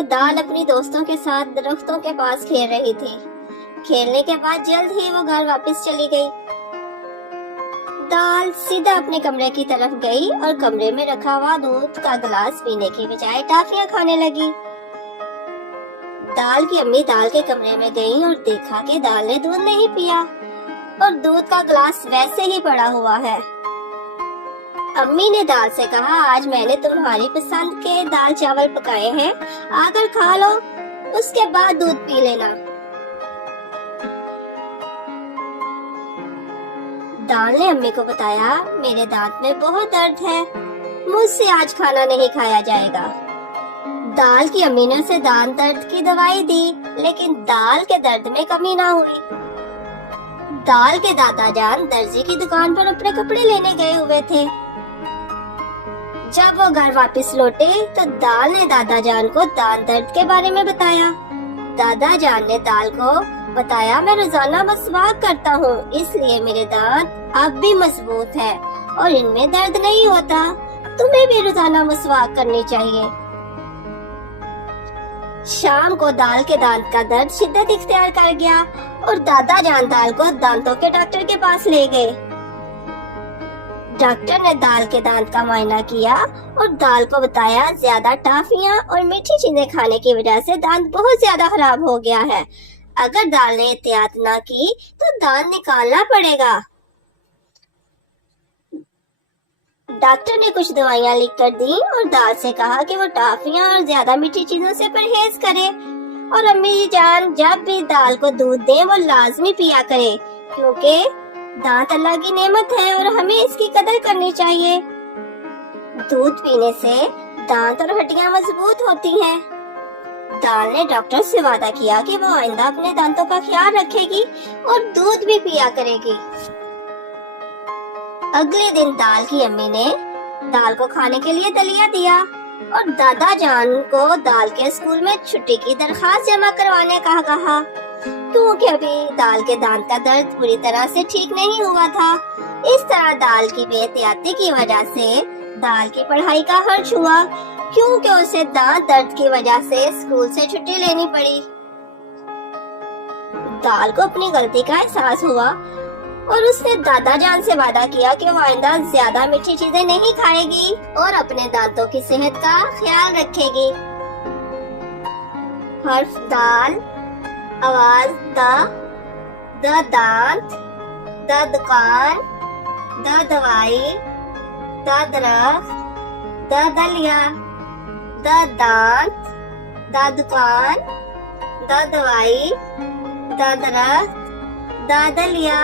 तो दाल अपनी दोस्तों के साथ दरख्तों के पास खेल रही थी। खेलने के बाद जल्द ही वो घर वापस चली गई। दाल सीधा अपने कमरे की तरफ गई और कमरे में रखा हुआ दूध का गिलास पीने की बजाय टॉफियां खाने लगी। दाल की अम्मी दाल के कमरे में गई और देखा कि दाल ने दूध नहीं पिया और दूध का गिलास वैसे ही पड़ा हुआ है। अम्मी ने दाल से कहा, आज मैंने तुम्हारी पसंद के दाल चावल पकाए हैं, आकर खा लो, उसके बाद दूध पी लेना। दाल ने अम्मी को बताया, मेरे दांत में बहुत दर्द है, मुझसे आज खाना नहीं खाया जाएगा। दाल की अम्मी ने उसे दांत दर्द की दवाई दी, लेकिन दाल के दर्द में कमी ना हुई। दाल के दादा जान दर्जी की दुकान पर अपने कपड़े लेने गए हुए थे। जब वो घर वापस लौटे तो दाल ने दादा जान को दांत दर्द के बारे में बताया। दादा जान ने दाल को बताया, मैं रोजाना मसवाक करता हूँ, इसलिए मेरे दांत अब भी मजबूत है और इनमें दर्द नहीं होता। तुम्हें भी रोजाना मसवाक करनी चाहिए। शाम को दाल के दांत का दर्द शिद्दत इख्तियार कर गया और दादा जान दाल को दांतों के डॉक्टर के पास ले गए। डॉक्टर ने दाल के दांत का मुआयना किया और दाल को बताया, ज्यादा टॉफियां और मीठी चीजें खाने की वजह से दांत बहुत ज्यादा खराब हो गया है। अगर दाल ने एहतियात ना की तो दांत निकालना पड़ेगा। डॉक्टर ने कुछ दवाइयां लिख कर दी और दाल से कहा कि वो टॉफियां और ज्यादा मीठी चीजों से परहेज करे और अम्मी जान जब भी दाल को दूध दे वो लाजमी पिया करे, क्योंकि दांत अल्लाह की नेमत है और हमें इसकी कदर करनी चाहिए। दूध पीने से दांत और हड्डियां मजबूत होती हैं। दाल ने डॉक्टर से वादा किया कि वो आइंदा अपने दांतों का ख्याल रखेगी और दूध भी पिया करेगी। अगले दिन दाल की अम्मी ने दाल को खाने के लिए दलिया दिया और दादा जान को दाल के स्कूल में छुट्टी की दरखास्त जमा करवाने का कहा, क्योंकि अभी दाल के दांत का दर्द पूरी तरह से ठीक नहीं हुआ था। इस तरह दाल की बेहतियाती की वजह से दाल की पढ़ाई का खर्च हुआ, क्योंकि उसे दांत दर्द की वजह से स्कूल से छुट्टी लेनी पड़ी। दाल को अपनी गलती का एहसास हुआ और उसने दादा जान से वादा किया कि वो आइंदा ज्यादा मीठी चीजें नहीं खाएगी और अपने दांतों की सेहत का ख्याल रखेगी। हर्फ दाल, आवाज द दांत, द दुकान, द दवाई, द दरख्त, द दलिया, द दांत, द दुकान, द दवाई, द दरख्त, द दलिया।